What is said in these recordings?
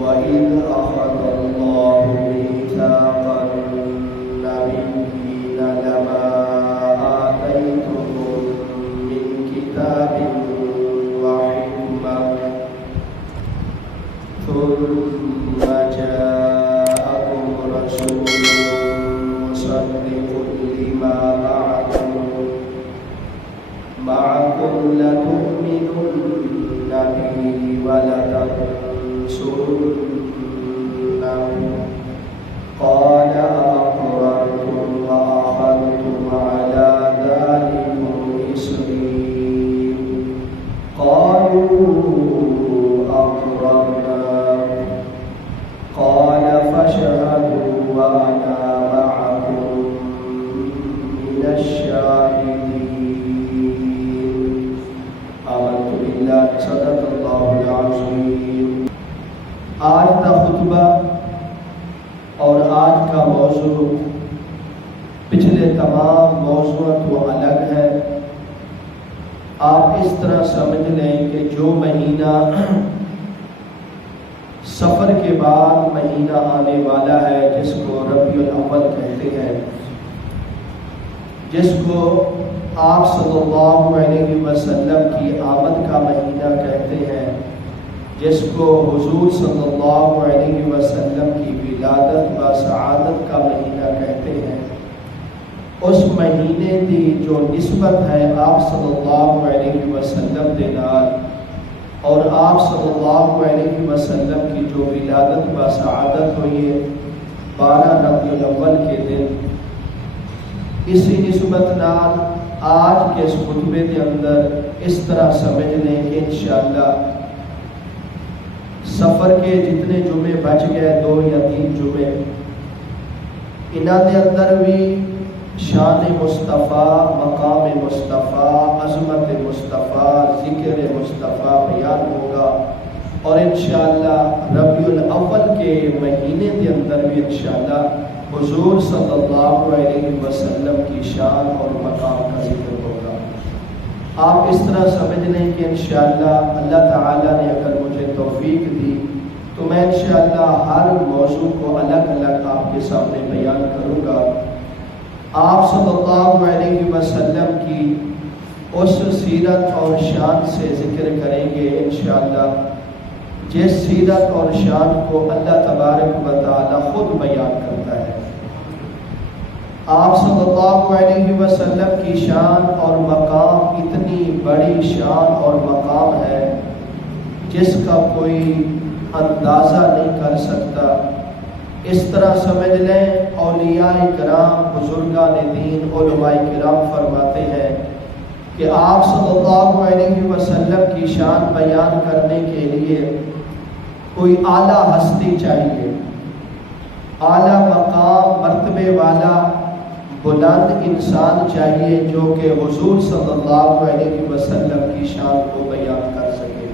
وَإِذْ أَخَذَ اللَّهُ مِيثَاقَ النَّبِيِّينَ لَمَا آتَيْتُكُم مِّن كِتَابٍ وَحِكْمَةٍ ثُمَّ جَاءَكُمْ رَسُولٌ مُّصَدِّقٌ لِّمَا مَعَكُمْ لَتُؤْمِنُنَّ بِهِ وَلَتَنصُرُنَّهُ قَالَ أَقْرَرْتُمْ وَأَخَذْتُمْ عَلَىٰ ذَٰلِكُمْ إِصْرِي قَالُوا أَقْرَرْنَا قَالَ فَاشْهَدُوا وَأَنَا مَعَكُمْ مِنَ الشَّاهِدِينَ آمنت باللہ صدق اللہ العظیم۔ آج کا خطبہ اور آج کا موضوع پچھلے تمام موضوعات تو الگ ہے۔ آپ اس طرح سمجھ لیں کہ جو مہینہ سفر کے بعد مہینہ آنے والا ہے، جس کو ربیع الاول کہتے ہیں، جس کو آپ صلی اللہ علیہ وسلم کی آمد کا مہینہ کہتے ہیں، جس کو حضور صلی اللہ علیہ وسلم کی ولادت و سعادت کا مہینہ کہتے ہیں، اس مہینے کی جو نسبت ہے آپ صلی اللہ علیہ وسلم کے نال اور آپ صلی اللہ علیہ وسلم کی جو ولادت و سعادت ہوئی ہے 12 ربیع الاول کے دن، اسی نسبت نال آج کے اس خطبے کے اندر اس طرح سمجھ لیں کہ انشاءاللہ سفر کے جتنے جمعے بچ گئے 2 یا 3 جمعے، انہاں دے اندر بھی شان مصطفیٰ، مقام مصطفیٰ، عظمت مصطفیٰ، ذکر مصطفیٰ بیان ہوگا، اور انشاءاللہ ربیع الاول کے مہینے کے اندر بھی انشاءاللہ حضور صلی اللہ علیہ وسلم کی شان اور مقام کا ذکر ہوگا۔ آپ اس طرح سمجھ لیں کہ انشاءاللہ اللہ تعالیٰ نے اگر مجھے توفیق دی تو میں انشاءاللہ ہر موضوع کو الگ الگ آپ کے سامنے بیان کروں گا۔ آپ صلی اللہ علیہ وسلم کی اس سیرت اور شان سے ذکر کریں گے انشاءاللہ جس سیرت اور شان کو اللہ تبارک و تعالی خود بیان کرتا ہے۔ آپ صلی اللہ علیہ وسلم کی شان اور مقام اتنی بڑی شان اور مقام ہے جس کا کوئی اندازہ نہیں کر سکتا۔ اس طرح سمجھ لیں اولیاء کرام، بزرگان دین، علماء کرام فرماتے ہیں کہ آپ صلی اللہ علیہ وسلم کی شان بیان کرنے کے لیے کوئی اعلیٰ ہستی چاہیے، اعلیٰ مقام مرتبے والا بلند انسان چاہیے جو کہ حضور صلی اللہ علیہ وسلم کی شان کو بیان کر سکے۔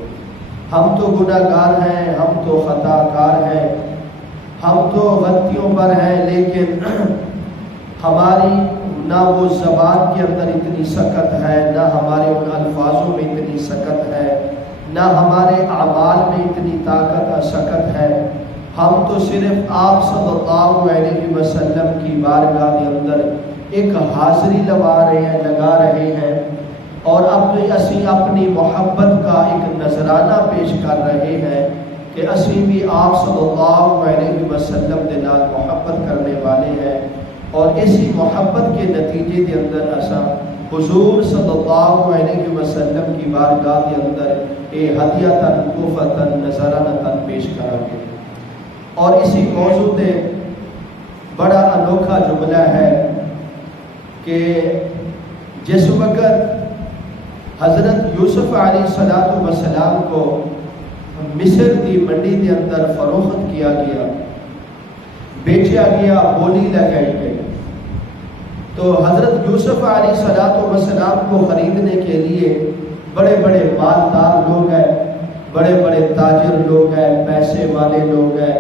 ہم تو گناہ گار ہیں، ہم تو خطا کار ہیں، ہم تو غلطیوں پر ہیں، لیکن ہماری نہ وہ زبان کے اندر اتنی سکت ہے، نہ ہمارے ان الفاظوں میں اتنی سکت ہے، نہ ہمارے اعمال میں اتنی طاقت اور سکت ہے۔ ہم تو صرف آپ صلی اللہ علیہ وسلم کی بارگاہ کے اندر ایک حاضری لگا رہے ہیں اور اپنی محبت کا ایک نذرانہ پیش کر رہے ہیں کہ اسی بھی آپ صلی اللہ علیہ وسلم کے نال محبت کرنے والے ہیں، اور اسی محبت کے نتیجے کے اندر اساں حضور صلی اللہ علیہ وسلم کی بارگاہ کے اندر اے ہدیۃً تحفۃً نذرانۃً پیش کریں گے۔ اور اسی موضوع پہ بڑا انوکھا جملہ ہے کہ جس وقت حضرت یوسف علیہ السلام کو مصر کی منڈی کے اندر فروخت کیا گیا، بیچا گیا، بولی لگائی گئی، تو حضرت یوسف علیہ السلام کو خریدنے کے لیے بڑے بڑے مالدار لوگ ہیں، بڑے بڑے تاجر لوگ ہیں، پیسے والے لوگ ہیں۔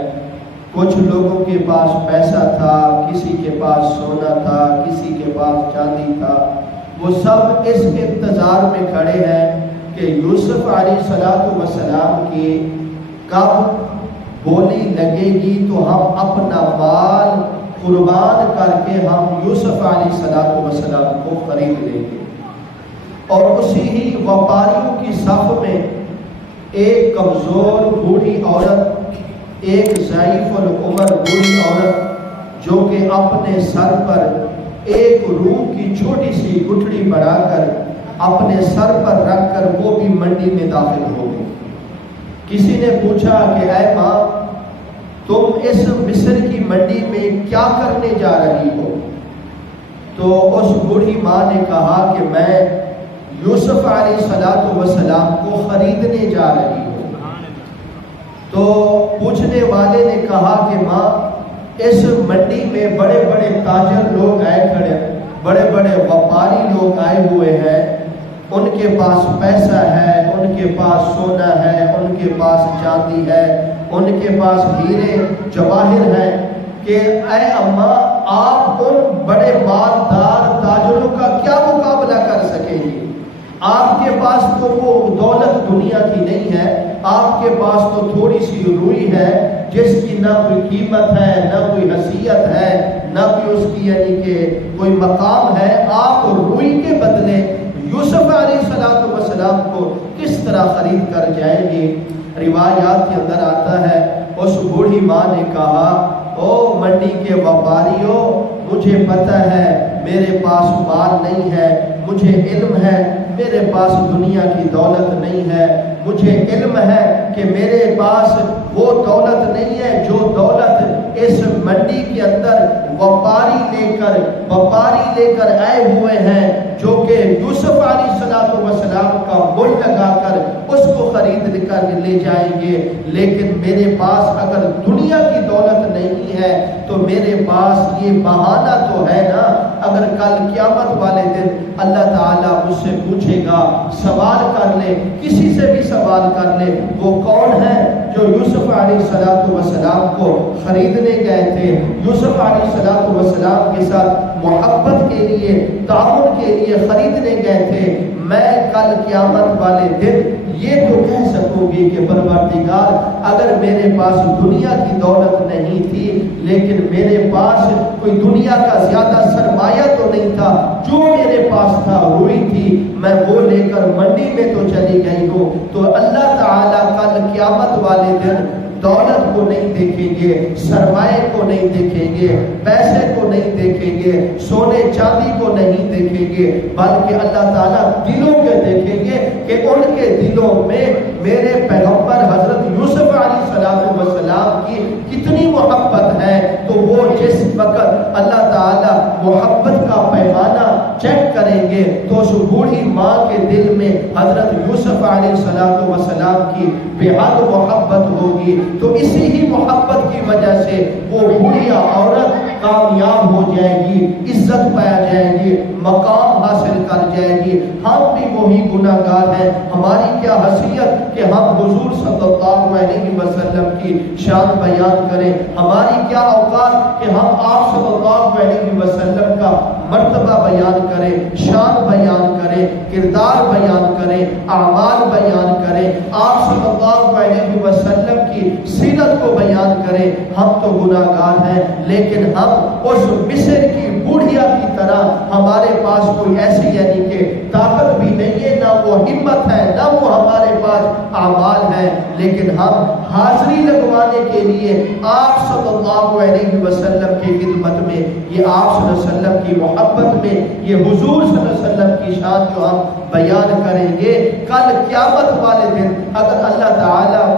کچھ لوگوں کے پاس پیسہ تھا، کسی کے پاس سونا تھا، کسی کے پاس چاندی تھا، وہ سب اس انتظار میں کھڑے ہیں کہ یوسف علیہ السلام کی کب بولی لگے گی تو ہم اپنا مال قربان کر کے ہم یوسف علیہ السلام کو خرید لیں گے۔ اور اسی ہی وپاریوں کی صف میں ایک کمزور بوڑھی عورت، ایک ضعیف العمر بوڑھی عورت جو کہ اپنے سر پر ایک روح کی چھوٹی سی گٹھڑی بڑھا کر اپنے سر پر رکھ کر وہ بھی منڈی میں داخل ہو گئی۔ کسی نے پوچھا کہ اے ماں، تم اس مصر کی منڈی میں کیا کرنے جا رہی ہو؟ تو اس بوڑھی ماں نے کہا کہ میں یوسف علیہ السلام کو خریدنے جا رہی ہوں۔ تو پوچھنے والے نے کہا کہ ماں، اس منڈی میں بڑے بڑے تاجر لوگ آئے کھڑے، بڑے بڑے وپاری لوگ آئے ہوئے ہیں، ان کے پاس پیسہ ہے، ان کے پاس سونا ہے، ان کے پاس چاندی ہے، ان کے پاس ہیرے جواہر ہیں، کہ اے اماں، آپ ان بڑے مالدار تاجروں کا کیا مقابلہ کر سکیں گے؟ آپ کے پاس تو وہ دولت دنیا کی نہیں ہے، آپ کے پاس تو تھوڑی سی روئی ہے جس کی نہ کوئی قیمت ہے، نہ کوئی حیثیت ہے، نہ کوئی اس کی یعنی کہ کوئی مقام ہے۔ آپ روئی کے بدلے یوسف علیہ السلام کو کس طرح خرید کر جائیں گے؟ روایات کے اندر آتا ہے اس بوڑھی ماں نے کہا، او منڈی کے وپاریوں، مجھے پتہ ہے میرے پاس مال نہیں ہے، مجھے علم ہے میرے پاس دنیا کی دولت نہیں ہے، مجھے علم ہے کہ میرے پاس وہ دولت نہیں ہے جو دولت اس منڈی کے اندر وپاری لے کر آئے ہوئے ہیں، جو کہ یوسف علیہ السلام کا مل لگا کر اس کو خرید کر لے جائیں گے، لیکن میرے پاس اگر دنیا کی دولت نہیں ہے تو میرے پاس یہ بہانہ تو ہے نا، اگر کل قیامت والے دن اللہ تعالیٰ مجھ سے پوچھے گا، سوال کر لے، کسی سے بھی سوال کر لے، وہ کون ہے جو یوسف علیہ السلام کو خریدنے گئے تھے، یوسف علیہ السلام کے ساتھ محبت کے لیے، تعاون کے لیے خریدنے گئے تھے، میں کل قیامت والے دن یہ تو کہہ سکوں گی کہ پروردگار، اگر میرے پاس دنیا کی دولت نہیں تھی لیکن میرے پاس کوئی دنیا کا زیادہ سرمایہ تو نہیں تھا، جو میرے پاس تھا روئی تھی، میں وہ لے کر منڈی میں تو چلی گئی ہوں، تو اللہ تعالیٰ کل قیامت والے دن دولت کو نہیں دیکھیں گے، سرمایہ کو نہیں دیکھیں گے، پیسے کو نہیں دیکھیں گے، سونے چاندی کو نہیں دیکھیں گے، بلکہ اللہ تعالیٰ دلوں کے دیکھیں گے کہ ان کے دلوں میں میرے پیغمبر حضرت یوسف علیہ السلام کی کتنی محبت ہے۔ تو وہ جس وقت اللہ تعالیٰ محبت کا پیمانہ چیک کریں گے تو اس بوڑھی ماں کے دل میں حضرت یوسف علیہ السلام کی بے حد محبت ہوگی، تو اسی ہی محبت کی وجہ سے وہ بوڑھی عورت کامیاب ہو جائے گی، عزت پایا جائے گی، مقام حاصل کر جائے گی۔ ہم بھی وہی گناہگار ہیں، ہماری کیا حیثیت کہ ہم حضور صلی اللہ علیہ وسلم کی شان بیان کریں، ہماری کیا اوقات کہ ہم آپ صلی اللہ علیہ وسلم کا مرتبہ بیان کریں، شان بیان کریں، کردار بیان کریں، اعمال بیان کریں، آپ صلی اللہ علیہ وسلم کی سیرت کو بیان کریں۔ ہم تو گناہگار ہیں، لیکن ہم اس مصر کی بوڑھیا کی طرح ہمارے پاس کوئی ایسی یعنی کہ طاقت بھی نہیں ہے، نہ وہ ہمت ہے، نہ وہ ہمارے پاس اعمال ہے، لیکن ہم حاضری لگوانے کے لیے آپ صلی اللہ علیہ وسلم کی خدمت میں، یہ آپ صلی اللہ علیہ وسلم کی محبت میں، یہ حضور صلی اللہ علیہ وسلم کی شان جو ہم بیان کریں گے، کل قیامت والے دن اگر اللہ تعالیٰ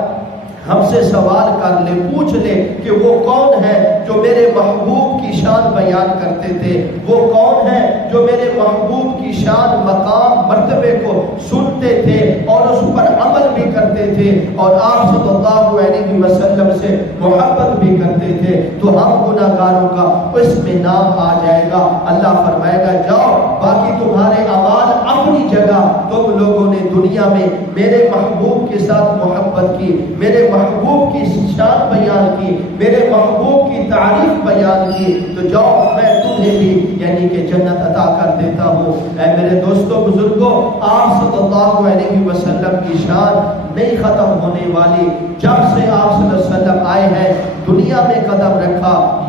ہم سے سوال کر لے، پوچھ لے کہ وہ کون ہے جو میرے محبوب کی شان بیان کرتے تھے، وہ کون ہے جو میرے محبوب کی شان، مقام، مرتبے کو سنتے تھے اور اس پر عمل بھی کرتے تھے اور آپ صلی اللہ علیہ وسلم سے محبت بھی کرتے تھے، تو ہم گناہگاروں کا اس میں نام آ جائے گا۔ اللہ فرمائے گا جاؤ، باقی تمہارے اعمال اپنی جگہ، تم لوگوں نے دنیا میں میرے محبوب کے ساتھ محبت کی، میرے محبوب کی شان بیان کی، میرے محبوب کی تعریف بیان کی، تو جاؤ میں تمہیں بھی یعنی کہ جنت عطا کر دیتا ہوں۔ اے میرے دوستو بزرگوں، آپ صلی اللہ علیہ وسلم کی شان نہیں ختم ہونے والی، جب سے آپ صلی اللہ علیہ وسلم آئے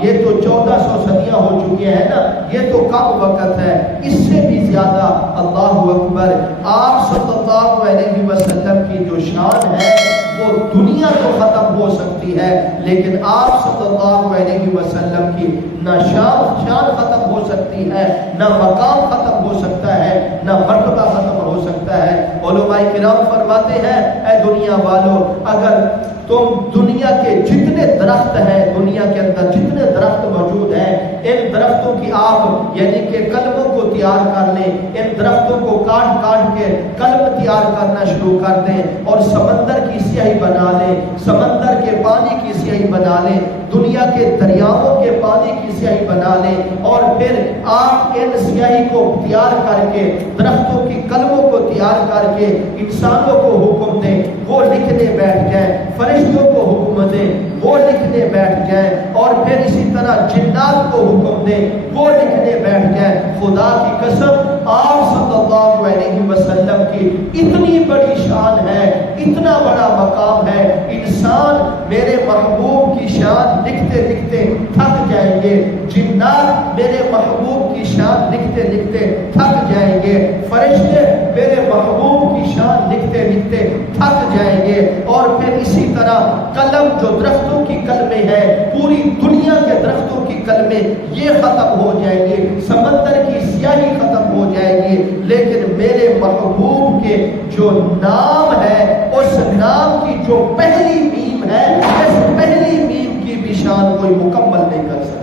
یہ تو 1400 صدیاں ہو چکی ہیں نا، یہ تو کم وقت ہے، اس سے بھی زیادہ اللہ اکبر آپ صلی اللہ علیہ وسلم کی جو شان ہے وہ دنیا تو ختم ہو سکتی ہے، لیکن آپ صلی اللہ علیہ وسلم کی نہ شان ختم ہو سکتی ہے، نہ مقام ختم ہو سکتا ہے، نہ مرتبہ ختم ہو سکتا ہے۔ علماء کرام فرماتے ہیں اے دنیا والوں، اگر تم دنیا کے جتنے درخت ہیں، دنیا کے اندر جتنے درخت موجود ہیں، ان درختوں کی آپ یعنی کہ قلموں کو تیار کر لیں، ان درختوں کو کاٹ کاٹ کے قلم تیار کرنا شروع کر دیں اور سمندر کی سیاہی بنا لیں، سمندر کے پانی کی سیاہی بنا لیں، دنیا کے دریاؤں کے پانی کی سیاہی بنا لیں، اور پھر آپ ان سیاہی کو تیار کر کے درختوں کی قلموں کو تیار کر کے انسانوں کو حکم دیں وہ لکھنے بیٹھ جائیں، فرشتوں کو حکم دیں وہ لکھنے بیٹھ جائیں، اور پھر اسی طرح جنات کو حکم دیں وہ لکھنے بیٹھ جائیں، خدا کی قسم آپ صلی اللہ علیہ وسلم کی اتنی بڑی شان ہے، اتنا بڑا مقام ہے، انسان میرے محبوب کی شان لکھتے لکھتے تھک جائیں گے، جنات میرے محبوب کی شان لکھتے لکھتے تھک جائیں گے، فرشتے میرے محبوب کی شان لکھتے لکھتے تھک جائیں گے، اور پھر اسی طرح قلم جو درختوں کی قلمیں ہیں، پوری دنیا کے درختوں کی قلمیں یہ ختم ہو جائیں گے، سمندر کی سیاہی ختم ہو جائے گی، لیکن میرے محبوب کے جو نام ہے، اس نام کی جو پہلی میم ہے، اس پہلی میم کی بھی شان کوئی مکمل نہیں کر سکتا۔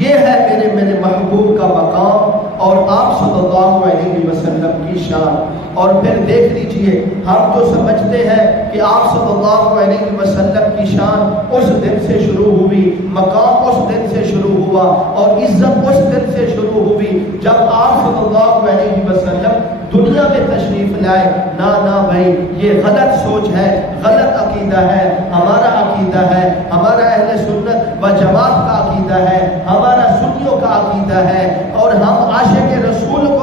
یہ ہے میرے محبوب کا مقام اور آپ صلی اللہ علیہ وسلم کی شان۔ اور پھر دیکھ لیجئے، ہم تو سمجھتے ہیں کہ آپ صلی اللہ علیہ وسلم کی شان اس دن سے شروع ہوئی، مقام اس دن سے شروع ہوا، اور عزت اس دن سے شروع ہوئی جب آپ صلی اللہ علیہ وسلم دنیا میں تشریف لائے۔ نہ بھائی، یہ غلط سوچ ہے، غلط عقیدہ ہے، ہمارا عقیدہ ہے، ہمارا اہل سنت و جماعت کا عقیدہ ہے، ہمارا سنیوں کا عقیدہ ہے، اور ہم عاشق رسولوں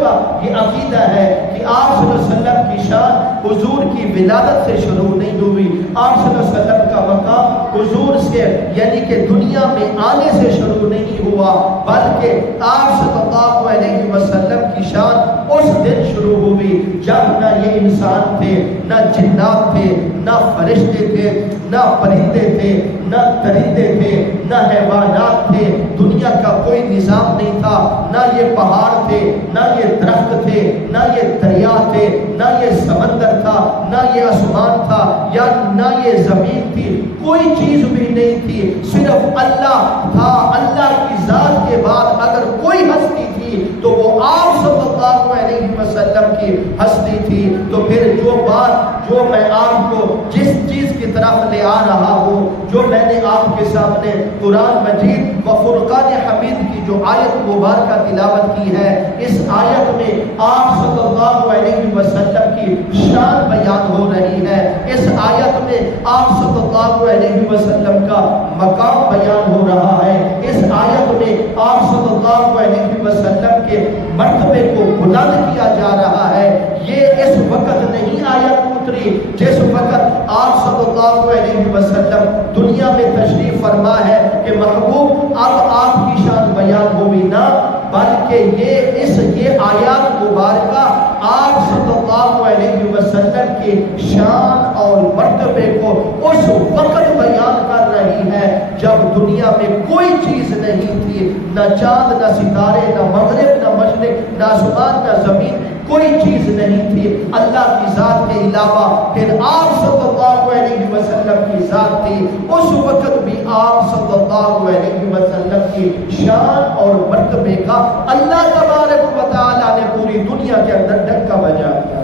کا یہ عقیدہ ہے کہ آپ صلی اللہ علیہ وسلم کی شان حضور کی ولادت سے شروع نہیں ہوئی، آپ صلی اللہ علیہ وسلم کا مقام حضور سے یعنی کہ دنیا میں آنے سے شروع نہیں ہوا، بلکہ آپ صلی اللہ علیہ وسلم کی شان اس دن شروع ہوئی جب نہ یہ انسان تھے، نہ جنات تھے، نہ فرشتے تھے، نہ پرندے تھے، نہ درندے تھے، نہ حیوانات تھے، دنیا کا کوئی نظام نہیں تھا، نہ یہ پہاڑ تھے، نہ یہ درخت تھے، نہ یہ دریا تھے، نہ یہ سمندر تھا، نہ یہ آسمان تھا، یا نہ یہ زمین تھی، کوئی چیز بھی نہیں تھی، صرف اللہ تھا۔ اللہ کی ذات کے بعد اگر کوئی ہستی تھی تو وہ آپ صلی اللہ علیہ وسلم کی ہستی تھی۔ تو پھر جو بات جو میں آپ کو جس چیز کی طرف لے آ رہا ہوں، جو میں نے آپ کے سامنے قرآن مجید و فرقان حمید کی جو آیت مبارکہ تلاوت کی ہے، اس آیت میں آپ صلی اللہ علیہ وسلم کی شان بیان ہو رہی ہے، اس آیت میں آپ صلی اللہ علیہ وسلم کا مقام بیان ہو رہا ہے، اس آیت میں آپ صلی اللہ علیہ وسلم کے مرتبے کو بلند کیا جا رہا ہے۔ یہ اس وقت نہیں آیت اتری جس وقت آپ صلی اللہ علیہ وسلم دنیا میں تشریف فرما ہے کہ محبوب اب آپ کی شان بیان ہوئی، نہ بلکہ یہ آیات مبارکہ آپ صلی اللہ علیہ وسلم کی شان اور مرتبے کو اس وقت بیان کر رہی ہے جب دنیا میں کوئی چیز نہیں تھی، نہ چاند، نہ ستارے، نہ مغرب، نہ مشرق، نہ آسمان، نہ زمین، کوئی چیز نہیں تھی اللہ کی ذات کے علاوہ، پھر آپ صلی اللہ علیہ وسلم کی ذات تھی، اس وقت بھی آپ صلی اللہ علیہ وسلم کی شان اور مرتبے کا اللہ تبارک و تعالیٰ نے پوری دنیا کے اندر ڈنکا بجا دیا۔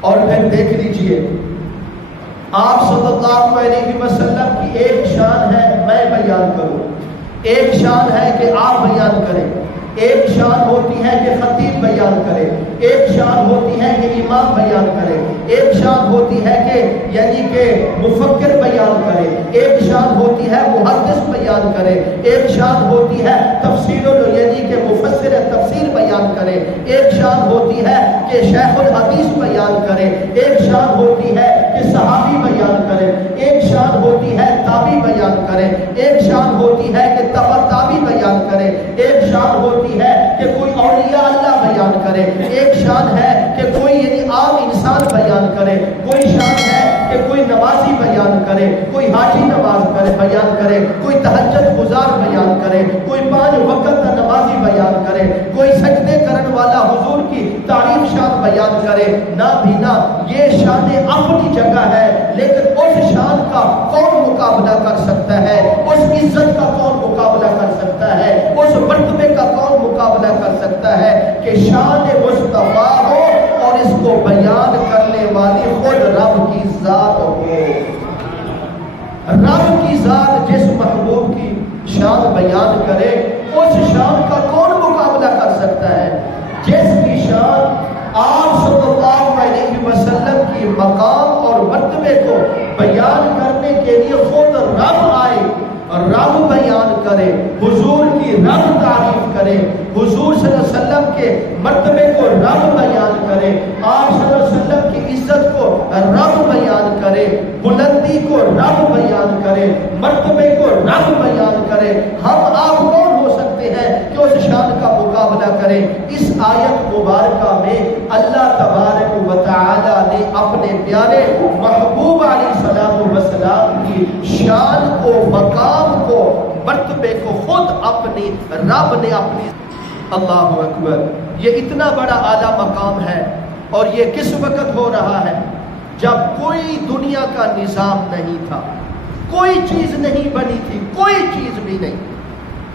اور پھر دیکھ لیجئے، آپ صلی اللہ علیہ وسلم کی ایک شان ہے میں بیان کروں، ایک شان ہے کہ آپ بیان کریں، ایک شان ہوتی ہے کہ خطیب بیان کرے، ایک شان ہوتی ہے کہ امام بیان کرے، ایک شان ہوتی ہے کہ یعنی کہ مفکر بیان کرے، ایک شان ہوتی ہے محدث بیان کرے، ایک شان ہوتی ہے تفسیر یعنی کہ مفسر تفسیر بیان کرے، ایک شان ہوتی ہے کہ شیخ الحدیث بیان کرے، ایک شان ہوتی ہے کہ صحابی بیان کرے، ایک شان ہوتی کرے، ایک شان ہوتی ہے کہ تابی بیان کرے، ایک شان ہوتی ہے کہ کوئی اولیاء اللہ بیان کرے، ایک شان ہے کہ کوئی یعنی عام انسان بیان کرے، کوئی شان ہے کہ کوئی نمازی بیان کرے، کوئی حاجی نماز کرے بیان کرے، کوئی تہجد گزار بیان کرے، کوئی 5 وقت کا نمازی بیان کرے، کوئی سجدے کرنے والا حضور کی تعریف شان بیان کرے، نہ بھی نہ، یہ شان اپنی جگہ ہے، لیکن اس شان کا کون مقابلہ کر سکتا ہے، اس عزت کا کون مقابلہ کر سکتا ہے، اس مرتبے کا کون مقابلہ کر سکتا ہے کہ شان مصطفیٰ ہو اور اس کو بیان کرنے والی خود رب کی ذات ہو۔ رب کی ذات جس محبوب کی شان بیان کرے، اس شان کا کون مقابلہ کر سکتا ہے؟ جس کی شان آپ صلی اللہ علیہ وسلم کی مقام اور مرتبے کو بیان کرنے کے لیے خود رب آئے، رب بیان کرے، حضور کی رب تعریف کرے، حضور صلی اللہ علیہ وسلم کے مرتبے کو رب بیان کرے، آپ صلی اللہ علیہ وسلم کی عزت کو رب بیان کرے، بلندی کو رب بیان کرے، مرتبے کو رب بیان کرے۔ ہم آپ کون ہو سکتے ہیں کہ اس شان کا مقابلہ کریں؟ اس آیت مبارکہ میں اللہ تبارک و تعالی نے اپنے پیارے محبوب علیہ السلام کی شان کو، مقام کو، مرتبے کو خود اپنی رب نے اپنی، اللہ اکبر، یہ اتنا بڑا اعلیٰ مقام ہے، اور یہ کس وقت ہو رہا ہے؟ جب کوئی دنیا کا نظام نہیں تھا، کوئی چیز نہیں بنی تھی، کوئی چیز بھی نہیں،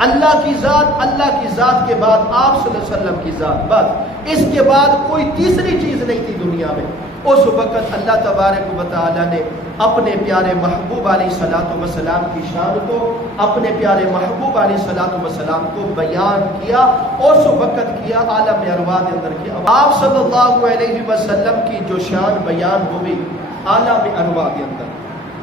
اللہ کی ذات کے بعد آپ صلی اللہ علیہ وسلم کی ذات، بس اس کے بعد کوئی تیسری چیز نہیں تھی دنیا میں۔ اس وقت اللہ تبارک و تعالی نے اپنے پیارے محبوب علیہ الصلوۃ والسلام کی شان کو، اپنے پیارے محبوب علیہ الصلوۃ والسلام کو بیان کیا، اس وقت کیا عالم ارواح کے اندر کیا۔ آپ صلی اللہ علیہ وسلم کی جو شان بیان ہوئی عالم ارواح کے اندر،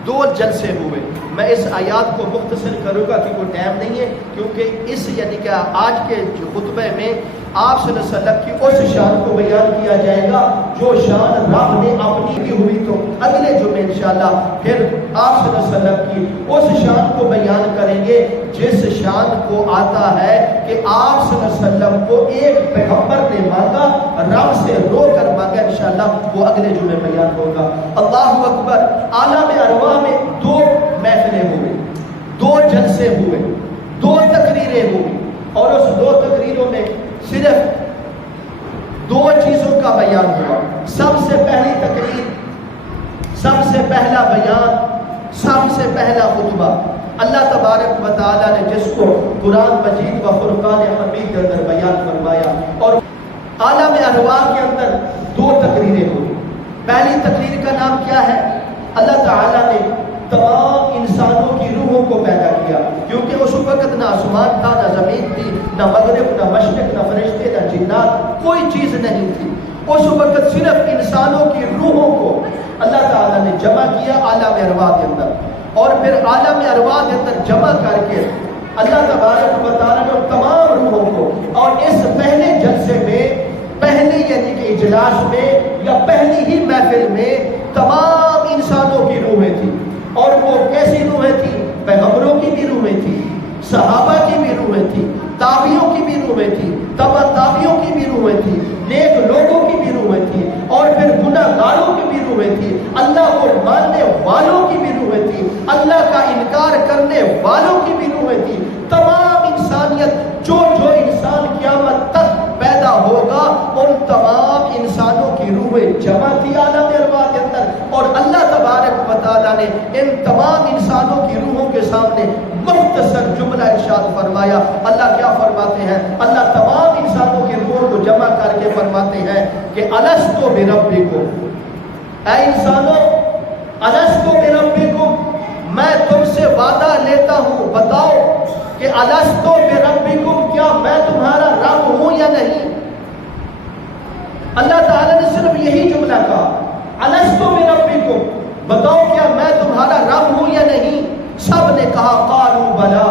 2 جلسے ہوئے۔ میں اس آیات کو مختصر کروں گا کیونکہ ٹائم نہیں ہے، کیونکہ اس یعنی کہ آج کے جو خطبے میں آپ صلی اللہ علیہ وسلم کی اس شان کو بیان کیا جائے گا جو شان رب نے اپنی بھی ہوئی، تو اگلے جمعے انشاءاللہ پھر آپ صلی اللہ علیہ وسلم کی اس شان کو بیان کریں گے جس شان کو آتا ہے کہ آپ صلی اللہ علیہ وسلم کو ایک پیغمبر نے مانگا، رب سے رو کر مانگا، انشاءاللہ وہ اگلے جمعے بیان ہوگا۔ اللہ اکبر۔ عالم ارواح میں 2 محفلیں ہوئے، 2 جلسے ہوئے، 2 تقریریں ہوئی، اور اس 2 تقریروں میں صرف 2 چیزوں کا بیان ہوا۔ سب سے پہلی تقریر، سب سے پہلا بیان، سب سے پہلا خطبہ اللہ تبارک و تعالی نے جس کو قرآن مجید و فرقان حمید کے اندر بیان فرمایا، اور عالم ارواح کے اندر 2 تقریریں ہوئی۔ پہلی تقریر کا نام کیا ہے؟ اللہ تعالی نے تمام انسانوں کی روحوں کو پیدا کیا، کیونکہ اس وقت نہ آسمان تھا، نہ زمین تھی، نہ مغرب، نہ مشرق، نہ فرشتے، نہ جنات، کوئی چیز نہیں تھی۔ اس وقت صرف انسانوں کی روحوں کو اللہ تعالیٰ نے جمع کیا عالم ارواح کے اندر، اور پھر عالم ارواح کے اندر جمع کر کے اللہ تبارک و تعالیٰ نے تمام روحوں کو، اور اس پہلے جلسے میں، پہلے یعنی کہ اجلاس میں یا پہلی ہی محفل میں تمام انسانوں کی روحیں تھیں، اور وہ کیسی روحیں تھیں؟ پیغمبروں کی بھی روحیں تھیں، صحابہ کی بھی روحیں تھیں، تابعیوں کی بھی روحیں تھیں، تبع تابعیوں کی بھی روحیں تھیں، نیک لوگوں کی بھی روحیں تھیں، اور پھر گناہ گاروں کی بھی روحیں تھیں، اللہ کو ماننے والوں کی بھی روحیں تھیں، اللہ کا انکار کرنے والوں کی بھی روحیں تھیں۔ تمام انسانیت، جو انسان قیامت تک پیدا ہوگا، ان تمام انسانوں کی روحیں جمع تھی عالم ارواح کے اندر، اور اللہ تبارک و تعالیٰ نے ان تمام انسانوں کی روحوں کے سامنے مختصر جملہ ارشاد فرمایا۔ اللہ کیا فرماتے ہیں؟ اللہ تمام انسانوں کی روحوں کو جمع کر کے فرماتے ہیں کہ الستو بربکم، اے انسانوں، الستو بربکم، میں تم سے وعدہ لیتا ہوں، بتاؤ کہ الستو بربکم، کیا میں تمہارا رب ہوں یا نہیں؟ اللہ تعالیٰ نے صرف یہی جملہ کہا، الستو بربکم، بتاؤ کیا میں تمہارا رب ہوں یا نہیں؟ سب نے کہا قالوا بلا،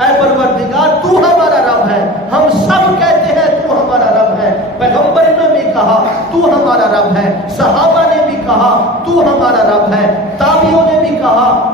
اے پروردگار تو ہمارا رب ہے، ہم سب کہتے ہیں تو ہمارا رب ہے۔ پیغمبر نے بھی کہا تو ہمارا رب ہے، صحابہ نے بھی کہا تو ہمارا رب ہے، تابعیوں نے بھی کہا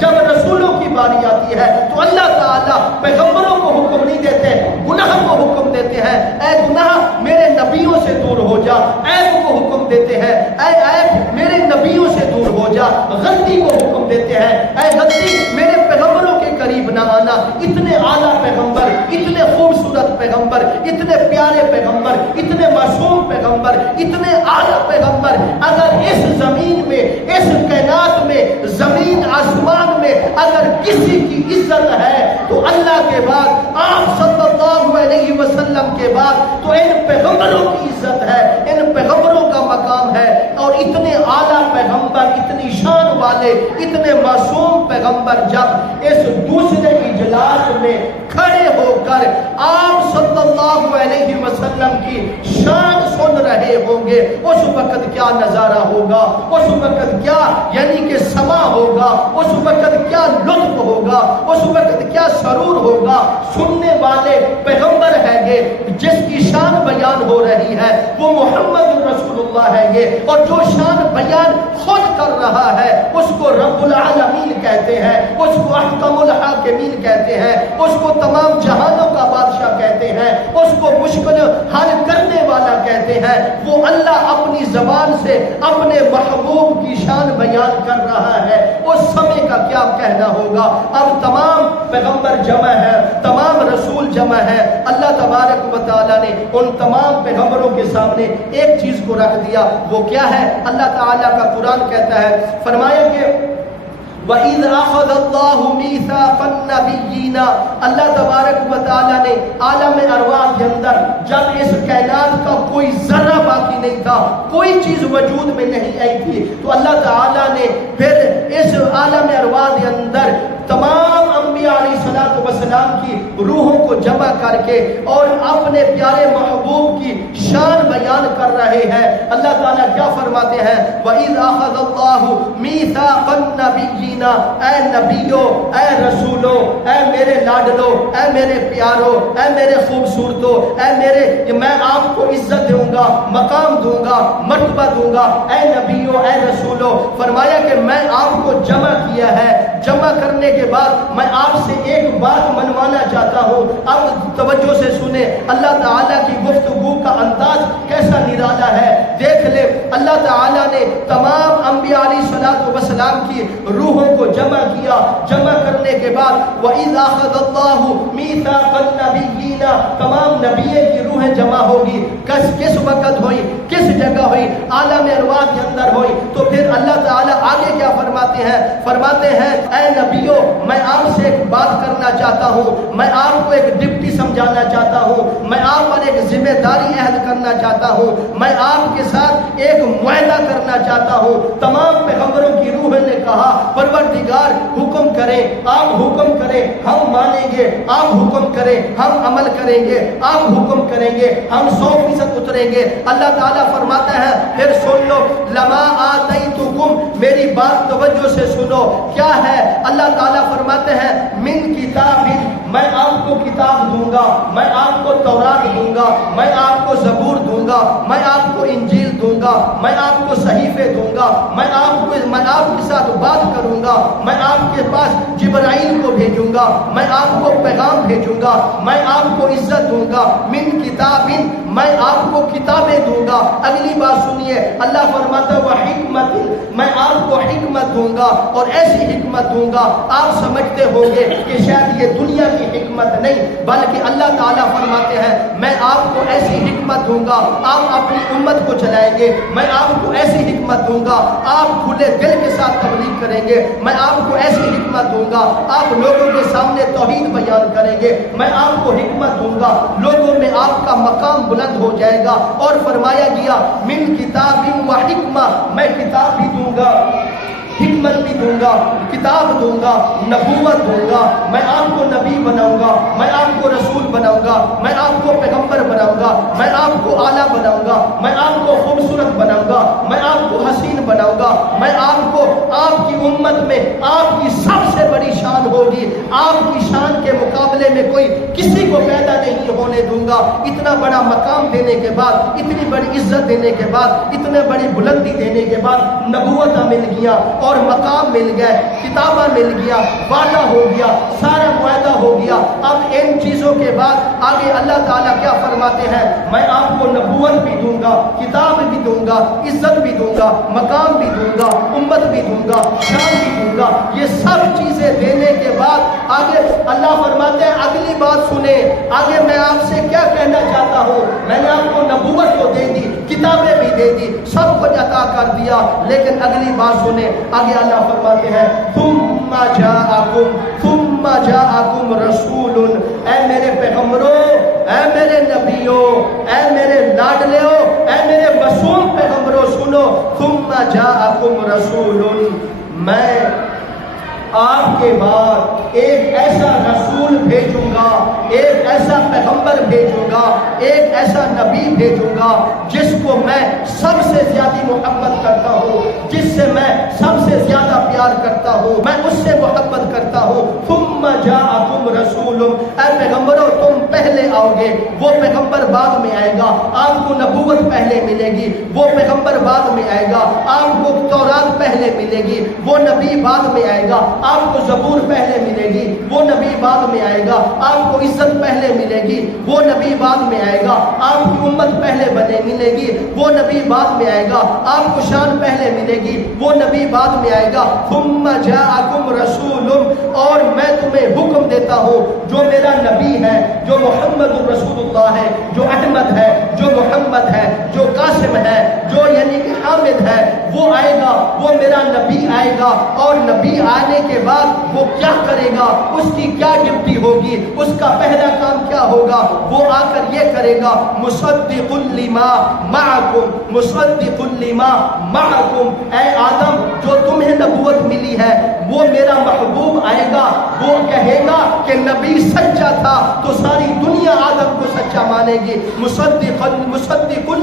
جب رسولوں کی باری آتی ہے تو اللہ تعالیٰ پیغمبروں کو حکم نہیں دیتے، گناہ کو حکم دیتے ہیں، اے گناہ میرے نبیوں سے دور ہو جا، عیب کو حکم دیتے ہیں، اے عیب میرے نبیوں سے دور ہو جا، غلطی کو حکم دیتے ہیں، اے غلطی میرے پیغمبروں کے قریب نہ آنا۔ اتنے اعلیٰ پیغمبر، اتنے خوبصورت پیغمبر، اتنے پیارے پیغمبر، اتنے معصوم پیغمبر، اتنے اعلیٰ پیغمبر اگر اس زمین میں، اس کائنات میں، زمین آسمان میں اگر کسی کی عزت ہے تو اللہ کے بعد، آپ صلی اللہ علیہ وسلم کے بعد تو ان پیغمبروں کی عزت ہے، ان پیغمبروں کا مقام ہے۔ اور اتنے اعلیٰ پیغمبر، اتنی شان والے، اتنے معصوم پیغمبر جب اس دوسرے اجلاس میں کھڑے ہو کر آپ صلی اللہ علیہ وسلم کی شان سن رہے ہوں گے، اس وقت کیا نظارہ ہوگا، اس وقت کیا یعنی کہ سما ہوگا، اس وقت کیا لطف ہوگا، اس وقت کیا سرور ہوگا۔ سننے والے پیغمبر ہیں گے، جس کی شان بیان ہو رہی ہے وہ محمد رسول اللہ ہے گے، اور جو شان بیان خود کر رہا ہے اس کو رب العالمین کہتے ہیں، اس کو احکم الحاکمین کہتے ہیں، اس کو تمام جہانوں کا بادشاہ کہتے ہیں، اس کو مشکل حل کرنے والا کہتے ہیں۔ وہ اللہ اپنی زبان سے اپنے محبوب کی شان بیان کر رہا ہے، اس سمے کا کیا کہنا ہوگا۔ اب تمام پیغمبر جمع ہے، تمام رسول جمع ہے، اللہ تبارک و تعالیٰ نے ان تمام پیغمبروں کے سامنے ایک چیز کو رکھ دیا، وہ کیا ہے؟ اللہ تعالیٰ کا قرآن کہتا ہے، فرمایا کہ وَإِذْ أَخَذَ اللَّهُ مِيثَاقَ النَّبِيِّينَ، اللہ تبارک و تعالیٰ نے عالم ارواح کے اندر جب اس کائنات کا کوئی ذرہ باقی نہیں تھا، کوئی چیز وجود میں نہیں آئی تھی، تو اللہ تعالیٰ نے پھر اس عالم ارواح کے اندر تمام انبیاء علیہ السلام کی روحوں کو جمع کر کے اور اپنے پیارے محبوب کی شان بیان کر رہے ہیں۔ اللہ تعالیٰ کیا فرماتے ہیں؟ وَإِذْ أَخَذَ اللَّهُ مِيثَاقَ النَّبِيِّينَ، اے نبیوں، اے رسولوں، اے میرے لاڈلوں، اے میرے پیاروں، اے میرے خوبصورتوں، اے میرے، میں آپ کو عزت دوں گا، مقام دوں گا، مرتبہ دوں گا، اے نبیوں، اے رسولوں۔ فرمایا کہ میں آپ کو جمع کیا ہے، جمع کرنے کے بعد میں آپ سے ایک بات منوانا چاہتا ہوں۔ اب توجہ سے سنیں، اللہ تعالیٰ کی گفتگو کا انداز کیسا نرالا ہے، دیکھ لے۔ اللہ تعالیٰ نے تمام انبیاء علیہ السلام کی روحوں کو جمع کیا، جمع کرنے کے بعد وَإِذْ أَخَذَ اللَّهُ مِيثَاقَ النَّبِيِّينَ، تمام نبیوں کی روحیں جمع ہوگی، کس وقت ہوئی، کس جگہ ہوئی؟ عالم ارواح کے اندر ہوئی۔ تو پھر اللہ تعالیٰ آگے کیا فرماتے ہیں؟ فرماتے ہیں اے نبیوں، میں آپ سے ایک بات کرنا چاہتا ہوں، میں آپ کو ایک ڈپٹی سمجھانا چاہتا ہوں، میں آپ پر ایک ذمہ داری عہد کرنا چاہتا ہوں، میں آپ کے ساتھ ایک معاہدہ کرنا چاہتا ہوں۔ تمام پیغمبروں کی روح نے کہا پروردگار حکم کریں، آپ حکم کریں ہم مانیں گے، آپ حکم کریں ہم عمل کریں گے، آپ حکم کریں گے ہم 100% اتریں گے۔ اللہ تعالیٰ فرماتا ہے پھر سن لو، لما آتیتکم، میری بات توجہ سے سنو، کیا ہے؟ اللہ تعالیٰ فرماتے ہیں من کتاب، میں آپ کو کتاب دوں گا، میں آپ کو تورات دوں گا، میں آپ کو زبور دوں گا، میں آپ کو انجیل دوں گا، میں آپ کو صحیفے دوں گا، میں آپ کے ساتھ بات کروں گا، میں آپ کے پاس جبرائیل کو بھیجوں گا، میں آپ کو پیغام بھیجوں گا، میں آپ کو عزت دوں گا۔ من کتاب، میں آپ کو کتابیں دوں گا۔ اگلی بات سنیے، اللہ فرماتا ہے وحکمت، میں آپ کو حکمت دوں گا، اور ایسی حکمت دوں گا آپ سمجھتے ہوں گے کہ شاید یہ دنیا کی حکمت نہیں، بلکہ اللہ تعالیٰ فرماتے ہیں میں آپ کو ایسی حکمت دوں گا، آپ اپنی امت کو چلائیں گے، میں آپ کو ایسی حکمت دوں گا، آپ کھلے دل کے ساتھ تبلیغ کریں گے، میں آپ کو ایسی حکمت دوں گا، آپ لوگوں کے سامنے توحید بیان کریں گے، میں آپ کو حکمت دوں گا، لوگوں میں آپ کا مقام بلند ہو جائے گا۔ اور فرمایا گیا من کتاب و حکمہ، میں کتاب بھی دوں گا، حکمت بھی دوں گا، کتاب دوں گا، نبوت دوں گا، میں آپ کو نبی بناؤں گا، میں آپ کو رسول بناؤں گا، میں آپ کو پیغمبر بناؤں گا، میں آپ کو اعلیٰ بناؤں گا، میں آپ کو خوبصورت بناؤں گا، میں آپ کو حسین بناؤں گا، میں آپ کو آپ کی امت میں آپ کی سب سے سے بڑی شان ہوگی، آپ کی شان کے مقابلے میں کوئی کسی کو پیدا نہیں ہونے دوں گا۔ اتنا بڑا مقام دینے کے بعد، اتنی بڑی عزت دینے کے بعد، اتنے بڑی بلندی دینے کے بعد نبوت مل گیا اور مقام مل گئے، کتابہ مل گیا، وعدہ ہو گیا، سارا معاہدہ ہو گیا۔ اب ان چیزوں کے بعد آگے اللہ تعالیٰ کیا فرماتے ہیں؟ میں آپ کو نبوت بھی دوں گا، کتاب بھی دوں گا، عزت بھی دوں گا، مقام بھی دوں گا، امت بھی دوں گا، شان بھی دوں گا۔ یہ سب چیزیں دینے کے بعد آگے اللہ فرماتے ہیں اگلی بات سنیں، آگے میں آپ سے کیا کہنا چاہتا ہوں؟ میں نے آپ کو نبوت تو دے دی، کتابیں بھی دے دی، سب کچھ عطا کر دیا، لیکن اگلی بات سنیں، آگے اللہ فرماتے ہیں ثم جاءکم رسول، اے میرے پیغمبروں، اے میرے نبیوں، اے میرے لاڈلیوں، اے میرے معصوم پیغمبروں سنو، ثم جاءکم رسول، میں آپ کے بعد ایک ایسا رسول بھیجوں گا، ایک ایسا پیغمبر بھیجوں گا، ایک ایسا نبی بھیجوں گا جس کو میں سب سے زیادہ محبت کرتا ہوں، جس سے میں سب سے زیادہ پیار کرتا ہوں، میں اس سے محبت کرتا ہوں۔ ثم جاءکم رسول، اے پیغمبروں تم پہلے آؤ گے، وہ پیغمبر بعد میں آئے گا، آپ کو نبوت پہلے ملے گی، وہ پیغمبر بعد میں آئے گا، آپ کو تورات پہلے ملے گی، وہ نبی بعد میں آئے گا، آپ کو زبور پہلے ملے گی، وہ نبی بعد میں آئے گا، آپ کو عزت پہلے ملے گی، وہ نبی بعد میں آئے گا، آپ کی امت پہلے بنے ملے گی، وہ نبی بعد میں آئے گا، آپ کو شان پہلے ملے گی، وہ نبی بعد میں آئے گا۔ ثم جاءکم رسول، اور میں تمہیں حکم دیتا ہوں جو میرا نبی ہے، جو محمد رسول اللہ ہے، جو احمد ہے، جو محمد ہے، جو قاسم ہے، جو یعنی کہ حامد ہے، وہ آئے گا، وہ میرا نبی آئے گا، اور نبی آنے کے بعد وہ کیا کرے گا، اس کی کیا ڈیوٹی ہوگی، اس کا پہلا کام کیا ہوگا؟ وہ آ کر یہ کرے گا مصدق لما معکم، مصدق لما معکم، اے آدم جو تمہیں نبوت ملی ہے وہ میرا محبوب آئے گا، وہ کہے گا کہ نبی سچا تھا تو ساری دنیا آدم کو سچا مانے گی۔ مصدق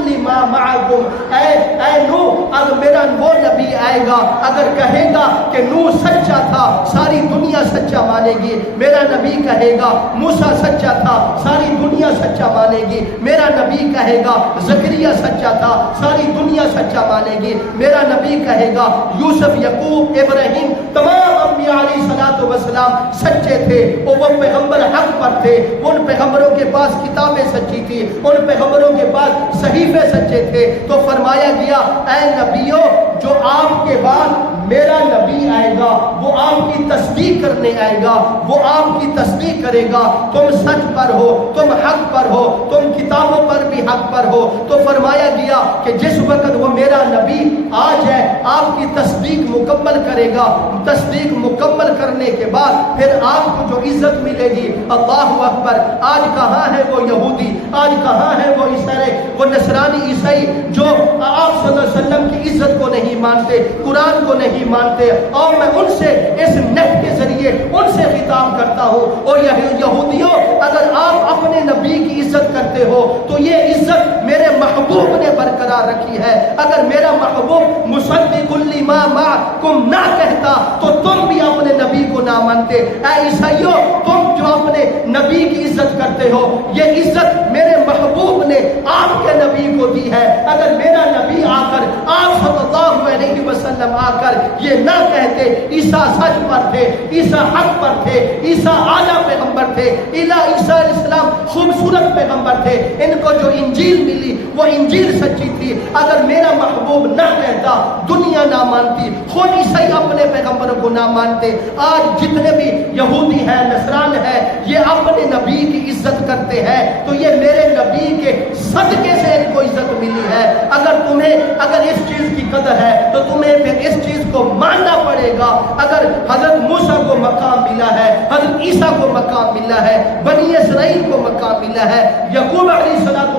لما معکم، اے نوح، اگر میرا وہ نبی آئے گا اگر کہے گا کہ نوح سچا تھا ساری دنیا سچا مانے گی، میرا نبی کہے گا موسیٰ سچا تھا ساری دنیا سچا مانے گی، میرا نبی کہے گا زکریا سچا تھا ساری دنیا سچا مانے گی، میرا نبی کہے گا یوسف، یعقوب، ابراہیم، تمام انبیاء علیہ السلام سچے تھے، اور وہ پیغمبر حق پر تھے، ان پیغمبروں کے پاس کتابیں سچی تھی، ان پیغمبروں کے پاس صحیفے سچے تھے۔ تو فرمایا گیا اے نبیوں جو آپ کے بعد میرا نبی آئے گا وہ آپ کی تصدیق کرنے آئے گا، وہ آپ کی تصدیق کرے گا، تم سچ پر ہو، تم حق پر ہو، تم کتابوں پر بھی حق پر ہو۔ تو فرمایا گیا کہ جس وقت وہ میرا نبی آ جائے آپ کی تصدیق مکمل کرے گا، تصدیق مکمل کرنے کے بعد پھر آپ کو جو عزت ملے گی، اللہ اکبر، آج کہاں ہے وہ یہودی، آج کہاں ہے وہ عیسائی، وہ نصرانی عیسائی جو آپ صلی اللہ علیہ وسلم کی عزت کو نہیں مانتے، قرآن کو نہیں مانتے، اور میں ان سے اس نیٹ کے ذریعے ان سے خطاب کرتا ہوں، اور یہودیوں اگر آپ اپنے نبی کی عزت کرتے ہو تو یہ عزت میرے محبوب نے برقرار رکھی ہے۔ اگر میرا محبوب مصدق لما معکم نہ کہتا تو تم بھی اپنے نبی کو نہ مانتے۔ اے عیسائیوں، تم جو اپنے نبی کی عزت کرتے ہو یہ عزت میرے محبوب نے آپ کے نبی کو دی ہے۔ اگر میرا نبی آ کر آپ صلی اللہ علیہ وسلم آ کر یہ نہ کہتے عیسیٰ سچ پر تھے، عیسیٰ حق پر تھے، عیسیٰ اعلیٰ پیغمبر تھے، عیسیٰ علیہ السلام خوبصورت پیغمبر تھے، ان کو جو انجیل ملی وہ انجیل سچی تھی، اگر میرا محبوب نہ کہتا دنیا نہ مانتی، خود عیسائی اپنے پیغمبروں کو نہ مانتے۔ آج جتنے بھی یہودی ہیں، نصران ہیں، یہ اپنے نبی کی عزت کرتے ہیں تو یہ میرے نبی کے صدقے سے ان کو عزت ملی ہے۔ اگر اس چیز کی قدر ہے تو تمہیں پھر اس چیز کو ماننا پڑے گا۔ اگر حضرت موسیٰ کو مقام ملا ہے، حضرت عیسیٰ کو مقام ملا ہے، بنی اسرائیل کو مقام ملا ہے، یعقوب علیہ السلام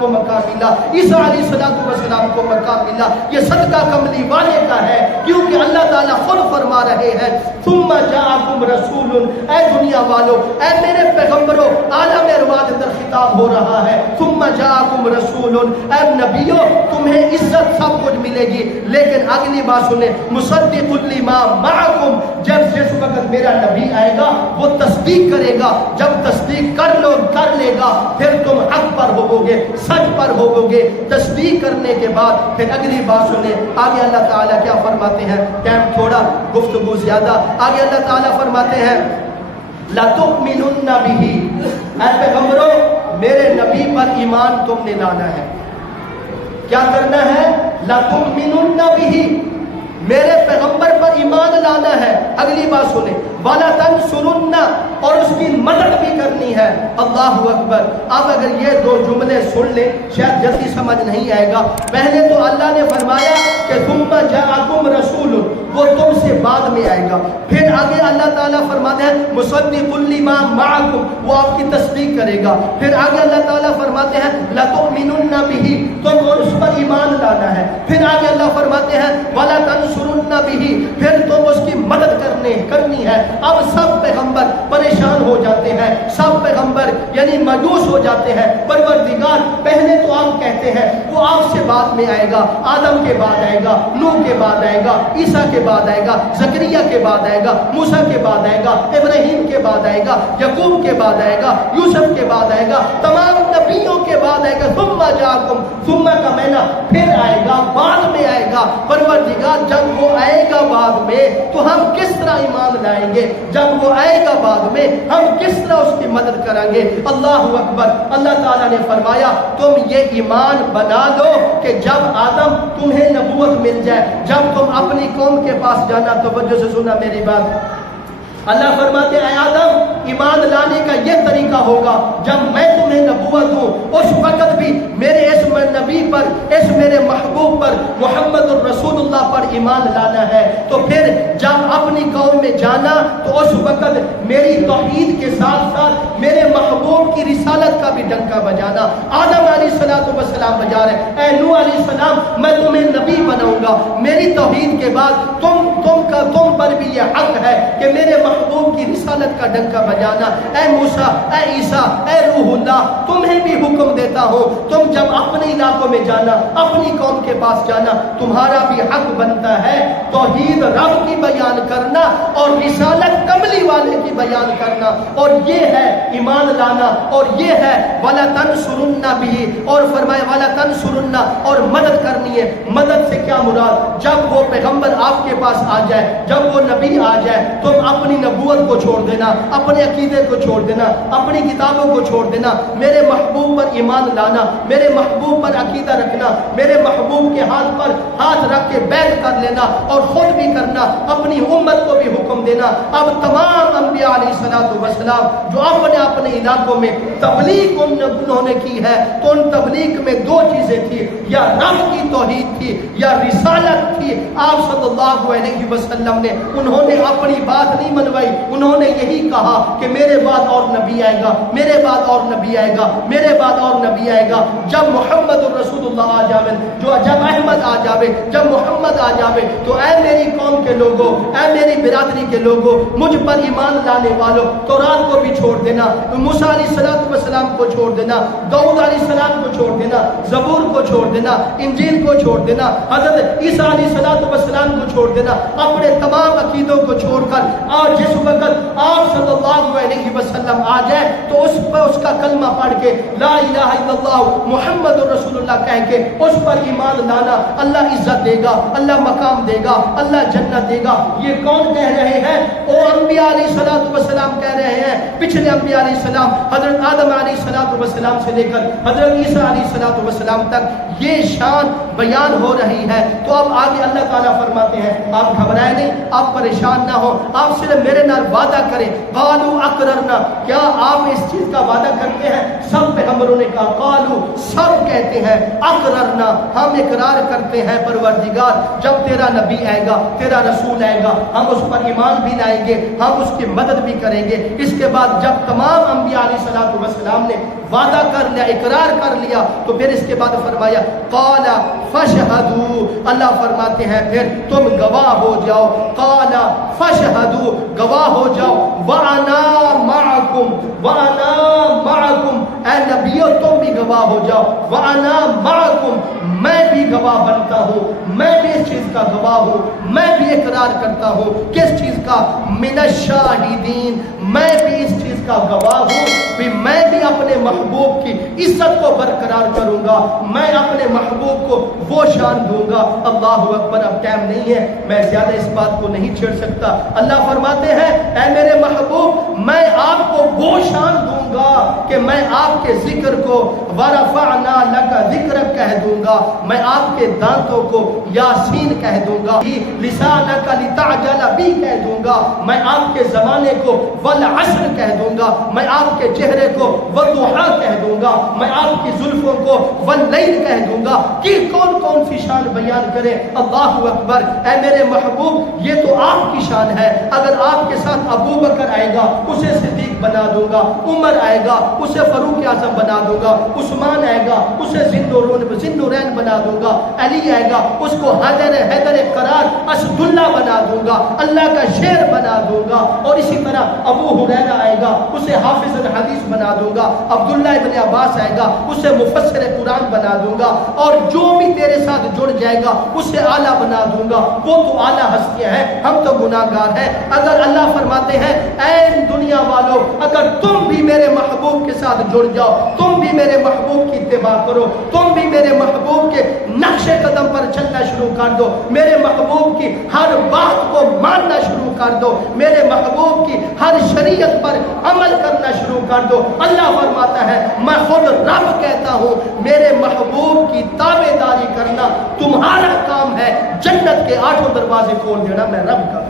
کو مقام ملا، عیسیٰ علیہ السلام کو مقام ملا، یہ صدقہ کملی والے کا ہے، کیونکہ اللہ تعالیٰ خود فرما رہے ہیں ثم جاءکم رسول، اے دنیا والو، اے میرے پیغمبروں، عالم ارواح اندر خطاب ہو رہا ہے، ثم جاءکم رسول، اے نبیوں تمہیں عزت سب کچھ ملے گی، لیکن اگلی بات سنیں، مصدق لما معکم، جب جس وقت میرا نبی آئے گا وہ تصدیق کرے گا، جب تصدیق کر لے گا پھر تم حق پر ہوگے، سچ پر ہوگے۔ تصدیق کرنے کے بعد پھر اگلی بات سنیں، آگے اللہ تعالیٰ کیا فرماتے ہیں، ٹائم تھوڑا، گفتگو زیادہ، آگے اللہ تعالیٰ فرماتے ہیں لَتُؤْمِنُنَّ بِهِ، اے پیغمبروں میرے نبی پر ایمان تم نے لانا ہے۔ کیا کرنا ہے؟ لَتُؤْمِنُنَّ بِهِ، میرے پیغمبر پر ایمان لانا ہے۔ اگلی بات سنیں، وَلَتَنْصُرُنَّ، اور اس کی مدد بھی کرنی ہے۔ اللہ اکبر۔ اب اگر یہ دو جملے سن لیں شاید جلدی سمجھ نہیں آئے گا۔ پہلے تو اللہ نے فرمایا کہ ثُمَّ جَاءَكُمْ رَسُولٌ، وہ تم سے بعد میں آئے گا۔ پھر آگے اللہ تعالیٰ فرماتے ہیں مُصَدِّقٌ لِمَا مَعَكُمْ، وہ آپ کی تصدیق کرے گا۔ پھر آگے اللہ تعالیٰ فرماتے ہیں لَتُؤْمِنُنَّ بِهِ، تم اور اس پر ایمان لانا ہے۔ پھر آگے اللہ فرماتے ہیں وَلَتَنْصُرُنَّ بِهِ، پھر تم اس کی مدد کرنی ہے۔ اب سب پیغمبر پریشان ہو جاتے ہیں، سب پیغمبر یعنی مایوس ہو جاتے ہیں، پروردگار پہلے تو آپ کہتے ہیں وہ آپ سے بعد میں آئے گا، آدم کے بعد آئے گا، نوح کے بعد آئے گا، عیسیٰ کے بعد آئے گا، زکریا کے بعد آئے گا، موسیٰ کے بعد آئے گا، ابراہیم کے بعد آئے گا، یعقوب کے بعد آئے گا، یوسف کے بعد آئے گا، تمام نبیوں کے بعد آئے گا۔ ثم جاءکم، ثم کا معنی پھر آئے گا، بعد میں آئے گا۔ پروردگار جب وہ آئے گا بعد میں تو ہم کس طرح ایمان لائیں گے؟ جب وہ آئے گا بعد میں ہم کس طرح اس کی مدد کریں گے؟ اللہ اکبر۔ اللہ تعالیٰ نے فرمایا تم یہ ایمان بنا لو کہ جب آدم تمہیں نبوت مل جائے، جب تم اپنی قوم کے پاس جانا، توجہ سے سنا میری بات، اللہ فرماتے ہیں اے آدم ایمان لانے کا یہ طریقہ ہوگا جب میں تمہیں نبوت دوں اس وقت بھی میرے اس نبی پر، اس میرے محبوب پر، محمد الرسول اللہ پر ایمان لانا ہے۔ تو پھر جب اپنی قوم میں جانا تو اس وقت میری توحید کے ساتھ ساتھ میرے محبوب کی رسالت کا بھی ڈنکا بجانا۔ آدم علیہ السلام بجا رہے، اے نوح علیہ السلام میں تمہیں نبی بناؤں گا، میری توحید کے بعد تم پر بھی یہ حق ہے کہ میرے محبوب کی رسالت کا ڈنکا بجانا۔ اے موسیٰ، اے عیسیٰ، اے روح اللہ، تمہیں بھی حکم دیتا ہوں تم جب اپنے علاقوں میں جانا، اپنی قوم کے پاس جانا، تمہارا بھی حق بنتا ہے توحید رب کی بیان کرنا اور رسالت کملی والے کی بیان کرنا، اور یہ ہے ایمان لانا، اور یہ ہے وَلَتَنْصُرُنَّ بِهِ، اور فرمائے وَلَتَنْصُرُنَّ، اور مدد کرنی ہے۔ مدد سے کیا مراد؟ جب وہ پیغمبر آپ کے پاس آ جائے، جب وہ نبی آ جائے، تم اپنی نبوت کو چھوڑ دینا، اپنے عقیدے کو چھوڑ دینا، اپنی کتابوں کو چھوڑ دینا، میرے محبوب پر ایمان لانا، میرے محبوب پر عقیدہ رکھنا، میرے محبوب کے ہاتھ پر ہاتھ رکھ کے بیعت کر لینا، اور خود بھی کرنا، اپنی امت کو بھی حکم دینا۔ اب تمام انبیاء علیہ السلام جو اپنے علاقوں میں تبلیغ انہوں نے کی ہے، تو ان تبلیغ میں دو چیزیں تھی، یا رب کی توحید تھی یا رسالت تھی۔ آپ صلی اللہ علیہ وسلم نے انہوں نے اپنی بات نہیں منوائی، انہوں نے یہی کہا کہ میرے بعد اور نبی آئے گا، میرے بعد اور نبی آئے گا، میرے بعد اور نبی آئے گا۔ جب محمد الرسول اللہ آ جاوے، جب احمد آ جاوے، جب محمد آ جاوے، تو اے میری قوم کے لوگوں، اے میری برادری کے لوگوں، مجھ پر ایمان لانے والوں، تورات کو بھی چھوڑ دینا، موسیٰ علیہ السلام کو چھوڑ دینا، داؤد علیہ السلام کو چھوڑ دینا، زبور کو چھوڑ دینا، انجیل کو چھوڑ دینا، حضرت عیسیٰ علیہ السلام کو چھوڑ دینا، اپنے تمام عقیدوں کو چھوڑ کر، اور جس وقت آپ صلی اللہ علیہ وسلم آ جائے تو اس پر اس کا کلمہ پڑھ کے لا الہ الا اللہ محمد رسول اللہ کہہ کے اس پر ایمان لانا، اللہ عزت دے گا، اللہ مقام دے گا، اللہ جنت دے گا۔ یہ کون کہہ رہے ہیں؟ وہ انبیاء علیہ السلام کہہ رہے ہیں، پچھلے انبیاء علیہ السلام، حضرت آدم علیہ السلام سے لے کر حضرت عیسیٰ علیہ السلام تک یہ شان بیان ہو رہی ہے۔ تو اب آگے اللہ تعالیٰ فرماتے ہیں آپ گھبرائیں نہیں، آپ پریشان نہ ہو، آپ صرف میرے نال وعدہ کریں۔ قالوا اقررنا، کیا آپ اس چیز کا وعدہ کرتے ہیں؟ سب پیغمبروں نے کہا، قالوا، سب کہتے ہیں، اقررنا، ہم اقرار کرتے ہیں پروردگار جب تیرا نبی آئے گا، تیرا رسول آئے گا، ہم اس پر ایمان بھی لائیں گے، ہم اس کی مدد بھی کریں گے۔ اس کے بعد جب تمام انبیاء علیہ السلام نے وعدہ کر لیا، اقرار کر لیا، تو پھر اس کے بعد فرمایا قال فاشهدوا، اللہ فرماتے ہیں پھر تم گواہ ہو جاؤ، قال فاشهدوا، گواہ ہو جاؤ، وانا معکم، وانا معکم، اے اے نبیوں تم بھی گواہ ہو جاؤ، وَأَنَا مَعَكُمْ میں بھی گواہ بنتا ہوں، میں بھی اس چیز کا گواہ ہوں، میں بھی اقرار کرتا ہوں کس چیز کا، من الشاہدین، میں بھی اس چیز کا گواہ ہوں کہ میں بھی اپنے محبوب کی عزت کو برقرار کروں گا، میں اپنے محبوب کو وہ شان دوں گا۔ اللہ اکبر۔ اب ٹائم نہیں ہے، میں زیادہ اس بات کو نہیں چھیڑ سکتا۔ اللہ فرماتے ہیں اے میرے محبوب میں آپ کو وہ شان دوں گا کہ میں آپ کے ذکر کو وَرَفَعْنَا لَكَ ذِكْرَكَ کہہ دوں گا، میں آپ کے دانتوں کو یاسین کہہ دوں گا، لِسَانَكَ لِتَعْجَلَ بِهِ کہہ دوں گا، میں آپ کے زمانے کو وَالْعَصْرِ کہہ دوں گا، میں آپ کے چہرے کو وَالضُّحَىٰ کہہ دوں گا، میں آپ کی زلفوں کو وَاللَّيْلِ کہہ دوں گا۔ کہ کون کون سی شان بیان کرے؟ اللہ اکبر۔ اے میرے محبوب یہ تو آپ کی شان ہے، اگر آپ کے ساتھ ابو بکر آئے گا اسے صدیق بنا دوں گا، عمر آئے گا اسے فاروق اعظم بنا دوں گا، عثمان آئے گا اسے ذوالنورین بنا دوں گا، علی آئے گا اس کو حیدر قرار اسد اللہ بنا دوں گا، اللہ کا شیر بنا دوں گا، اور اسی طرح ابو ہریرہ آئے گا اسے حافظ الحدیث بنا دوں گا، عبداللہ ابن عباس آئے گا اسے مفسر قرآن بنا دوں گا، اور جو بھی تیرے ساتھ جڑ جائے گا اسے اعلیٰ بنا دوں گا۔ وہ تو اعلیٰ ہستیاں ہیں، ہم تو گناہگار ہیں۔ اگر اللہ فرماتے ہیں اے دنیا والوں اگر تم بھی میرے محبوب کے ساتھ جڑ جاؤ، تم بھی میرے محبوب کی اتباع کرو، تم بھی میرے محبوب کے نقش قدم پر چلنا شروع کر دو، میرے محبوب کی ہر بات کو ماننا شروع کر دو، میرے محبوب کی ہر شریعت پر عمل کرنا شروع کر دو، اللہ فرماتا ہے میں خود رب کہتا ہوں میرے محبوب کی تابع داری کرنا تمہارا کام ہے، جنت کے 8 دروازے کھول دینا میں رب کا۔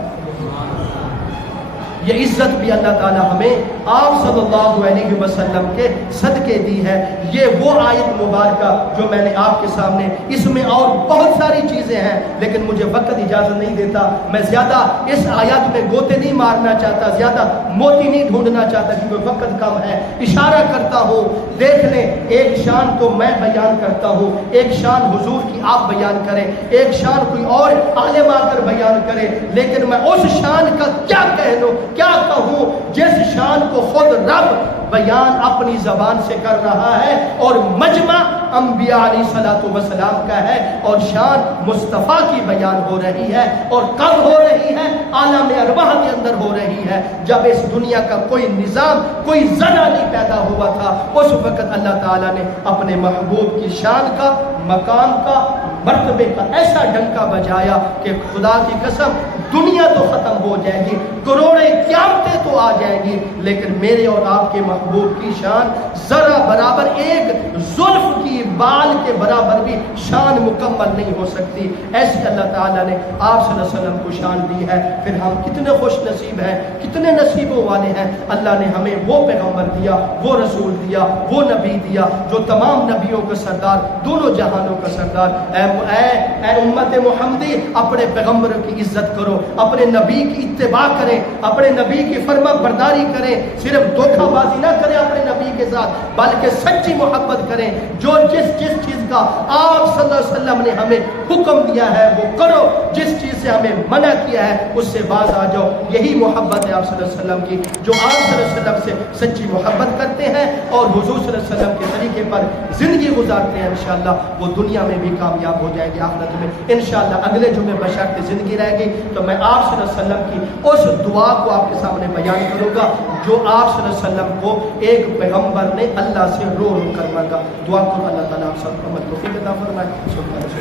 یہ عزت بھی اللہ تعالی ہمیں آپ صلی اللہ علیہ وسلم کے صدقے دی ہے۔ یہ وہ آیت مبارکہ جو میں نے آپ کے سامنے، اس میں اور بہت ساری چیزیں ہیں لیکن مجھے وقت اجازت نہیں دیتا، میں زیادہ اس آیات میں گوتے نہیں مارنا چاہتا، زیادہ موتی نہیں ڈھونڈنا چاہتا کیونکہ وقت کم ہے۔ اشارہ کرتا ہوں، دیکھ لیں ایک شان تو میں بیان کرتا ہوں، ایک شان حضور کی آپ بیان کریں، ایک شان کوئی اور عالم آ کر بیان کرے، لیکن میں اس شان کا کیا کہہ لوں، کیا کہوں جس شان کو خود رب بیان اپنی زبان سے کر رہا ہے، اور مجمع انبیاء علیہ الصلوۃ والسلام کا ہے، اور شان مصطفیٰ کی بیان ہو رہی ہے، اور کب ہو رہی ہے؟ عالم ارواح کے اندر ہو رہی ہے، جب اس دنیا کا کوئی نظام، کوئی ذرہ نہیں پیدا ہوا تھا، اس وقت اللہ تعالیٰ نے اپنے محبوب کی شان کا، مقام کا، مرتبے کا ایسا ڈنکا بجایا کہ خدا کی قسم دنیا تو ختم ہو جائے گی، کروڑیں قیامتیں تو آ جائیں گی، لیکن میرے اور آپ کے محبوب کی شان ذرا برابر، ایک زلف کی بال کے برابر بھی شان مکمل نہیں ہو سکتی۔ ایسی اللہ تعالیٰ نے آپ صلی اللہ علیہ وسلم کو شان دی ہے۔ پھر ہم کتنے خوش نصیب ہیں، کتنے نصیبوں والے ہیں، اللہ نے ہمیں وہ پیغمبر دیا، وہ رسول دیا، وہ نبی دیا جو تمام نبیوں کا سردار، دونوں جہانوں کا سردار۔ اے امت محمدی اپنے پیغمبر کی عزت کرو، اپنے نبی کی اتباع کریں، اپنے نبی کی فرما برداری کریں، صرف دھوکہ بازی نہ کریں اپنے نبی کے ساتھ بلکہ سچی محبت کریں، جو جس چیز کا آپ صلی اللہ علیہ وسلم نے ہمیں حکم دیا ہے وہ کرو، جس چیز سے ہمیں منع کیا ہے اس سے باز آ جاؤ۔ یہی محبت ہے آپ صلی اللہ علیہ وسلم کی، جو آپ صلی اللہ علیہ وسلم سے سچی محبت کرتے ہیں اور حضور صلی اللہ علیہ وسلم کے طریقے پر زندگی گزارتے ہیں، انشاءاللہ وہ دنیا میں بھی کامیاب ہو جائے گی، آخرت میں انشاءاللہ۔ اگلے جمعے بشرط زندگی رہے گی تو میں آپ صلی اللہ علیہ وسلم کی اس دعا کو آپ کے سامنے بیان کروں گا جو آپ صلی اللہ علیہ وسلم کو ایک پیغمبر نے اللہ سے رو رو کر مانگا۔ دعا کو اللہ تعالیٰ آپ سب کو توفیق عطا فرمائے۔